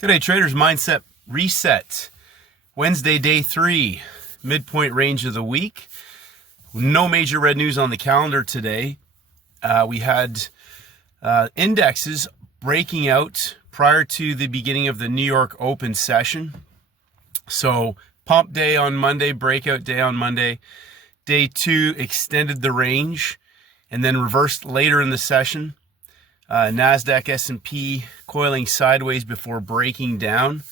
G'day traders, Mindset Reset. Wednesday, day 3, midpoint range of the week. No major red news on the calendar today. We had indexes breaking out prior to the beginning of the New York Open session. So pump day on Monday, breakout day on Monday. Day 2 extended the range and then reversed later in the session. NASDAQ, S&P coiling sideways before breaking down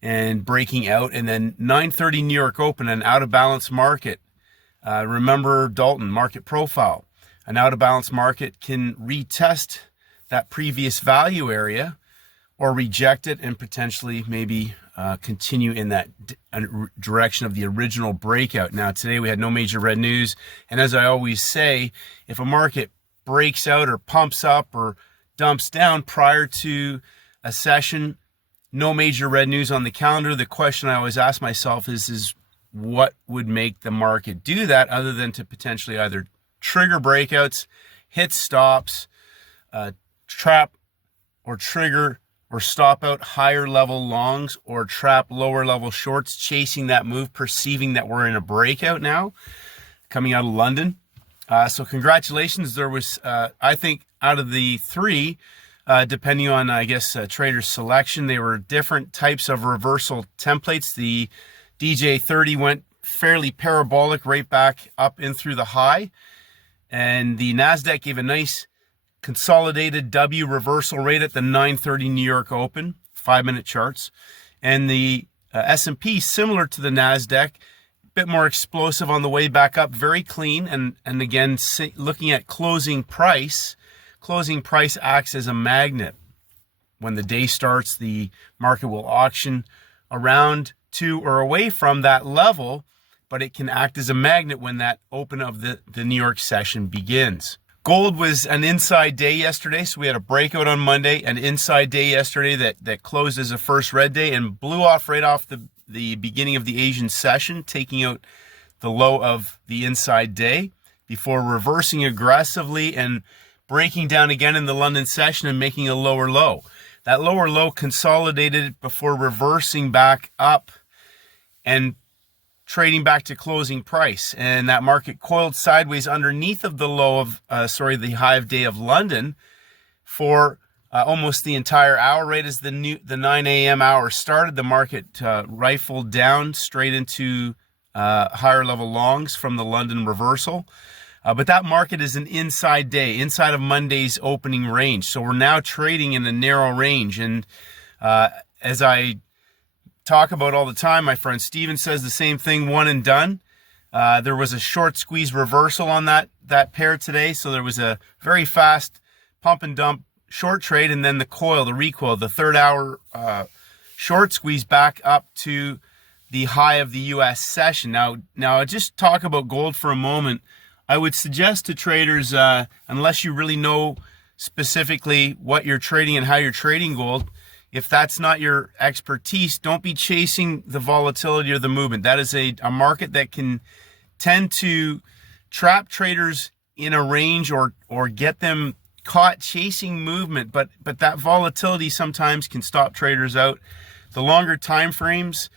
and breaking out. And then 9:30 New York Open, an out of balance market. Remember Dalton, market profile. An out of balance market can retest that previous value area or reject it and potentially maybe continue in that direction of the original breakout. Now, today we had no major red news. And as I always say, if a market breaks out or pumps up or dumps down prior to a session, no major red news on the calendar. The question I always ask myself is what would make the market do that other than to potentially either trigger breakouts, hit stops, trap or trigger or stop out higher level longs or trap lower level shorts, chasing that move, perceiving that we're in a breakout now coming out of London. So congratulations. There was, I think, out of the 3, depending on, traders' selection, they were different types of reversal templates. The DJ30 went fairly parabolic right back up in through the high. And the NASDAQ gave a nice consolidated W reversal right at the 9:30 New York Open, 5-minute charts. And the S&P, similar to the NASDAQ, bit more explosive on the way back up, very clean. And again, looking at closing price acts as a magnet. When the day starts, the market will auction around to or away from that level, but it can act as a magnet when that open of the New York session begins. Gold was an inside day yesterday, so we had a breakout on Monday, an inside day yesterday that closed as a first red day and blew off right off the beginning of the Asian session, taking out the low of the inside day before reversing aggressively and breaking down again in the London session and making a lower low. That lower low consolidated before reversing back up and trading back to closing price. And that market coiled sideways underneath of the low of, the high of day of London for almost the entire hour. Right as the 9 a.m. hour started, the market rifled down straight into higher level longs from the London reversal. But that market is an inside day, inside of Monday's opening range. So we're now trading in a narrow range. And as I talk about all the time, my friend Steven says the same thing, one and done. There was a short squeeze reversal on that pair today. So there was a very fast pump and dump short trade, and then the recoil, the 3rd hour short squeeze back up to the high of the U.S. session. Now I just talk about gold for a moment. I would suggest to traders, unless you really know specifically what you're trading and how you're trading gold, if that's not your expertise, don't be chasing the volatility or the movement. That is a market that can tend to trap traders in a range or get them caught chasing movement, but that volatility sometimes can stop traders out. The longer time frames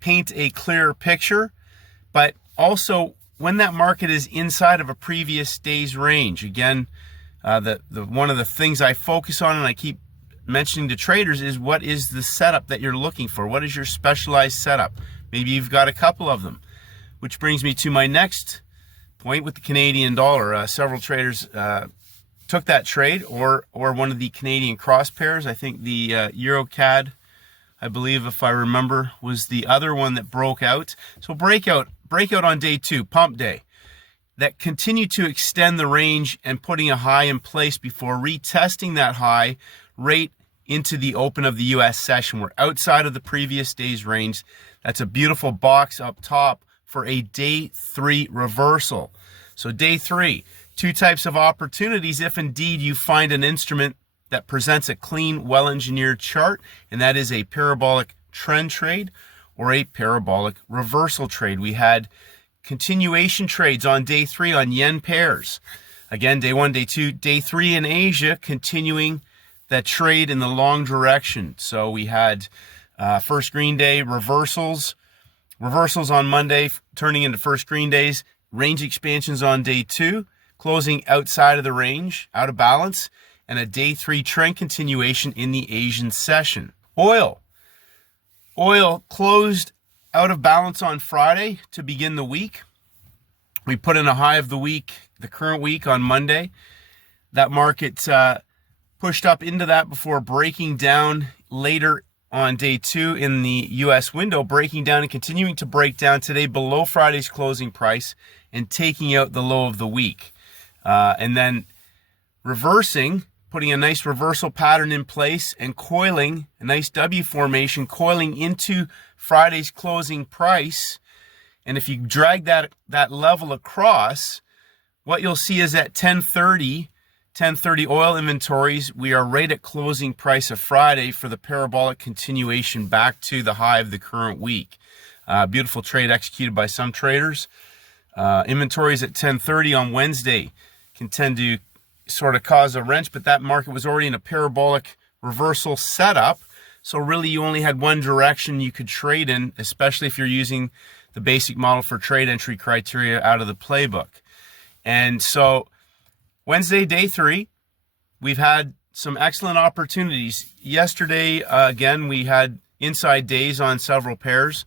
paint a clearer picture, but also when that market is inside of a previous day's range. Again, one of the things I focus on and I keep mentioning to traders is what is the setup that you're looking for? What is your specialized setup? Maybe you've got a couple of them, which brings me to my next point with the Canadian dollar. Several traders took that trade or one of the Canadian cross pairs. I think the Euro CAD, I believe, if I remember, was the other one that broke out. So breakout on day 2, pump day, that continued to extend the range and putting a high in place before retesting that high right into the open of the U.S. session. We're outside of the previous day's range. That's a beautiful box up top for a day 3 reversal. So day 3, 2 types of opportunities if indeed you find an instrument that presents a clean, well-engineered chart, and that is a parabolic trend trade or a parabolic reversal trade. We had continuation trades on day 3 on yen pairs. Again, day 1, day 2, day 3 in Asia, continuing that trade in the long direction. So we had first green day reversals on Monday, turning into first green days, range expansions on day 2, closing outside of the range, out of balance, and a day 3 trend continuation in the Asian session. Oil closed out of balance on Friday to begin the week. We put in a high of the week, the current week, on Monday. That market pushed up into that before breaking down later on day 2 in the US window, breaking down and continuing to break down today below Friday's closing price and taking out the low of the week. And then reversing, putting a nice reversal pattern in place and coiling, a nice W formation, coiling into Friday's closing price. And if you drag that level across, what you'll see is at 10:30 oil inventories, we are right at closing price of Friday for the parabolic continuation back to the high of the current week. Beautiful trade executed by some traders. Inventories at 10:30 on Wednesday can tend to sort of cause a wrench, but that market was already in a parabolic reversal setup. So really you only had one direction you could trade in, especially if you're using the basic model for trade entry criteria out of the playbook. And so Wednesday, day 3, we've had some excellent opportunities. Yesterday, again, we had inside days on several pairs.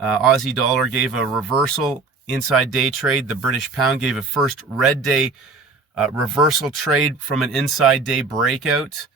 Aussie dollar gave a reversal inside day trade. The British pound gave a first red day reversal trade from an inside day breakout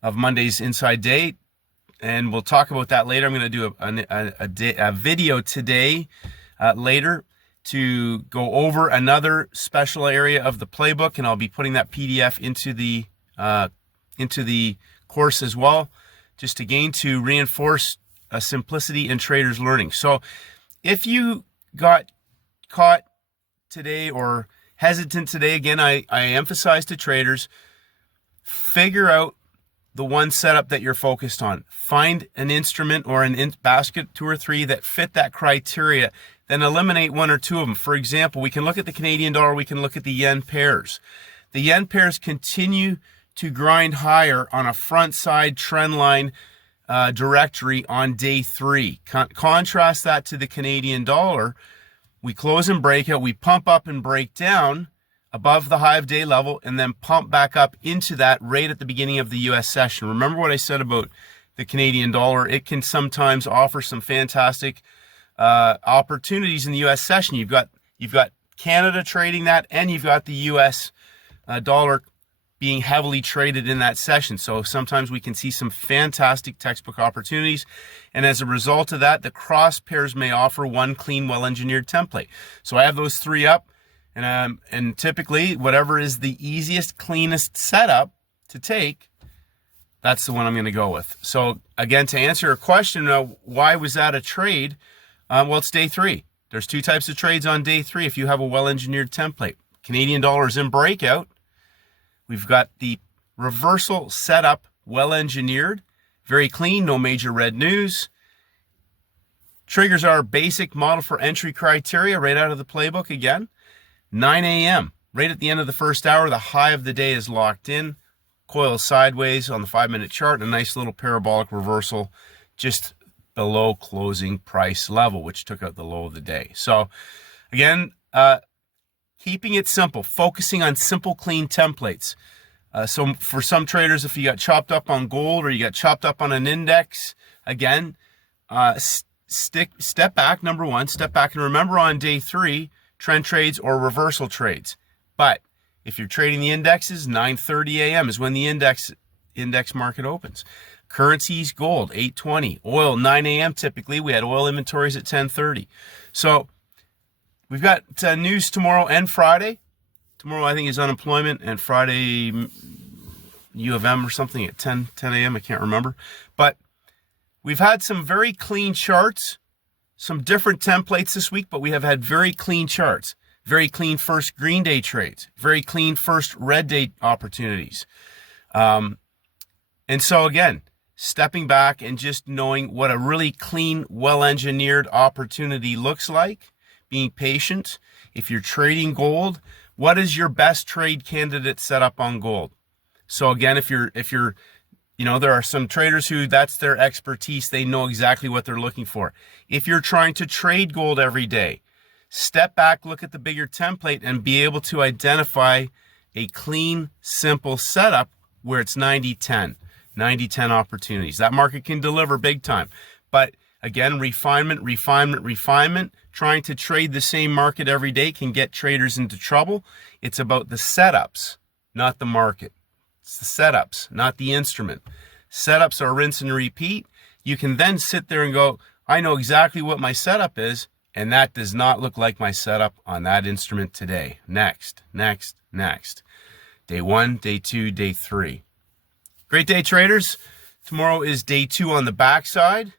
of Monday's inside day. And we'll talk about that later. I'm going to do a video today later to go over another special area of the playbook, and I'll be putting that PDF into the course as well, just again to reinforce simplicity in traders learning. So if you got caught today or hesitant today, again, I emphasize to traders, figure out the one setup that you're focused on. Find an instrument or an basket, 2 or 3, that fit that criteria, then eliminate 1 or 2 of them. For example, we can look at the Canadian dollar, we can look at the yen pairs. The yen pairs continue to grind higher on a front side trend line directory on day 3. Contrast that to the Canadian dollar. We close and break out, we pump up and break down above the high of day level, and then pump back up into that right at the beginning of the US session. Remember what I said about the Canadian dollar? It can sometimes offer some fantastic opportunities in the US session. You've got Canada trading that, and you've got the US dollar being heavily traded in that session. So sometimes we can see some fantastic textbook opportunities. And as a result of that, the cross pairs may offer one clean, well-engineered template. So I have those 3 up, and typically whatever is the easiest, cleanest setup to take, that's the one I'm going to go with. So again, to answer your question, why was that a trade? Well, it's day 3. There's 2 types of trades on day 3 if you have a well-engineered template. Canadian dollar is in breakout. We've got the reversal setup, well-engineered, very clean, no major red news. Triggers our basic model for entry criteria right out of the playbook again. 9 a.m., right at the end of the first hour, the high of the day is locked in. Coil sideways on the 5-minute chart, and a nice little parabolic reversal just below closing price level, which took out the low of the day. So again, keeping it simple, focusing on simple, clean templates. So for some traders, if you got chopped up on gold or you got chopped up on an index, again, step back, number 1, step back and remember on day 3, trend trades or reversal trades. But if you're trading the indexes, 9:30 a.m. is when the index market opens. Currencies, gold, 8:20. Oil, 9 a.m. typically. We had oil inventories at 10:30. So we've got news tomorrow and Friday. Tomorrow, I think, is unemployment, and Friday, U of M or something at 10 a.m. I can't remember. But we've had some very clean charts, some different templates this week, but we have had very clean charts, very clean first green day trades, very clean first red day opportunities. And so again, stepping back and just knowing what a really clean, well-engineered opportunity looks like, being patient. If you're trading gold, what is your best trade candidate set up on gold? So again, if you're You know, there are some traders who that's their expertise. They know exactly what they're looking for. If you're trying to trade gold every day, step back, look at the bigger template, and be able to identify a clean, simple setup where it's 90-10, 90-10 opportunities. That market can deliver big time. But again, refinement. Trying to trade the same market every day can get traders into trouble. It's about the setups, not the market. It's the setups, not the instrument. Setups are rinse and repeat. You can then sit there and go, I know exactly what my setup is, and that does not look like my setup on that instrument today. Next. Day 1, day 2, day 3. Great day, traders. Tomorrow is day 2 on the backside.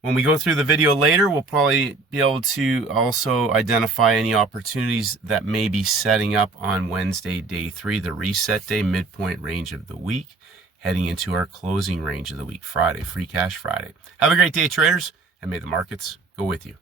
When we go through the video later, we'll probably be able to also identify any opportunities that may be setting up on Wednesday, day 3, the reset day, midpoint range of the week, heading into our closing range of the week, Friday, Free Cash Friday. Have a great day, traders, and may the markets go with you.